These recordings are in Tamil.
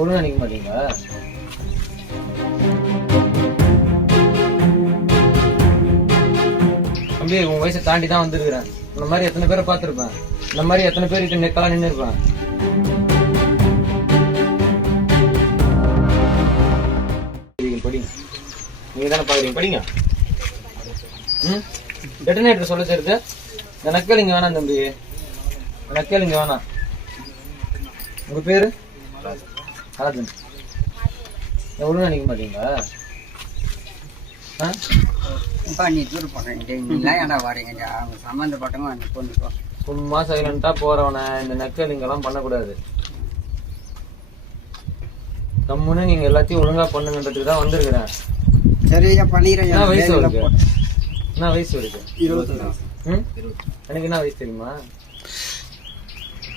ஒழுங்கா நிக்க மாட்டீங்களா? தம்பி உங்க வயசை தாண்டி தான் வந்துருக்கிறேன். இந்த மாதிரி எத்தனை பேரை பார்த்துருப்பேன். இந்த மாதிரி எத்தனை பேருக்கு நெக்கலாம் நின்று இருப்பேன். படிங்க, நீங்க தானே பாக்குறீங்க, படிங்க. டெட்டனேட்டர் சொல்ல சேர்த்து இந்த நக்கல் இங்க வேணாம் தம்பி, நக்கல் இங்க வேணாம். உங்க பேரு ராஜன். ஒழுங்கா நிக்க மாட்டீங்களா? நீ தூர் போறீங்க வரீங்க அவங்க சம்பந்தப்பட்டவங்க கொண்டு சும்மா சைலண்டா போறவன இந்த நக்கல் இங்கெல்லாம் பண்ணக்கூடாது. கம்முன்னு நீங்க எல்லாத்தையும் ஒழுங்கா பண்ணுங்கன்றதுக்கு தான் வந்திருக்கிறேன். சரியா பண்ணிடுறேன். என்ன வயசு இருக்கு? என்ன வயசு இருக்கு? 20. எனக்கு என்ன வயசு தெரியுமா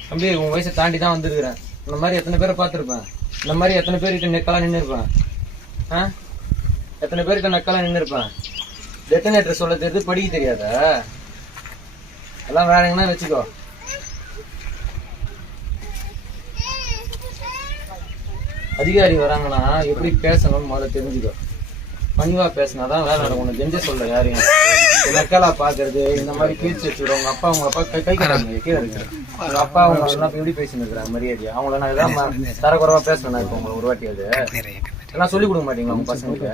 தம்பி? உங்க வயசை தாண்டி தான் வந்திருக்கிறேன். இந்த மாதிரி எத்தனை பேரை பார்த்துருப்பேன். இந்த மாதிரி எத்தனை பேருக்கு நெக்கலாம் நின்று இருப்பேன். எத்தனை பேருக்கு நெக்கலாம் நின்று இருப்பேன். டெட்டனேட்டர் சொல்ல தெரியுது, படிக்க தெரியாதா? எல்லாம் வேற எங்கன்னா வச்சுக்கோ. அதிகாரி வராங்கன்னா எப்படி பேசணும் முதல்ல தெரிஞ்சுக்கோ. பணிவா பேசினாதான் வேலை நடக்கும். உனக்கு கெஞ்ச சொல்ல யாரையும் நக்கலா பாக்குறது இந்த மாதிரி கீழ்ச்சி வச்சுக்கிறோம். உங்க அப்பா கை கட்டாங்க கீழே இருக்கு. உங்க அப்பா அவங்க எல்லாம் எப்படி பேசின்னு இருக்கிறாங்க மரியாதையா? அவங்கள நான் எதாவது தரக்குறவா பேசுறேன். இப்போ உங்களுக்கு ஒரு வாட்டி அது எல்லாம் சொல்லி கொடுக்க மாட்டீங்களா உங்க பசங்களுக்கு?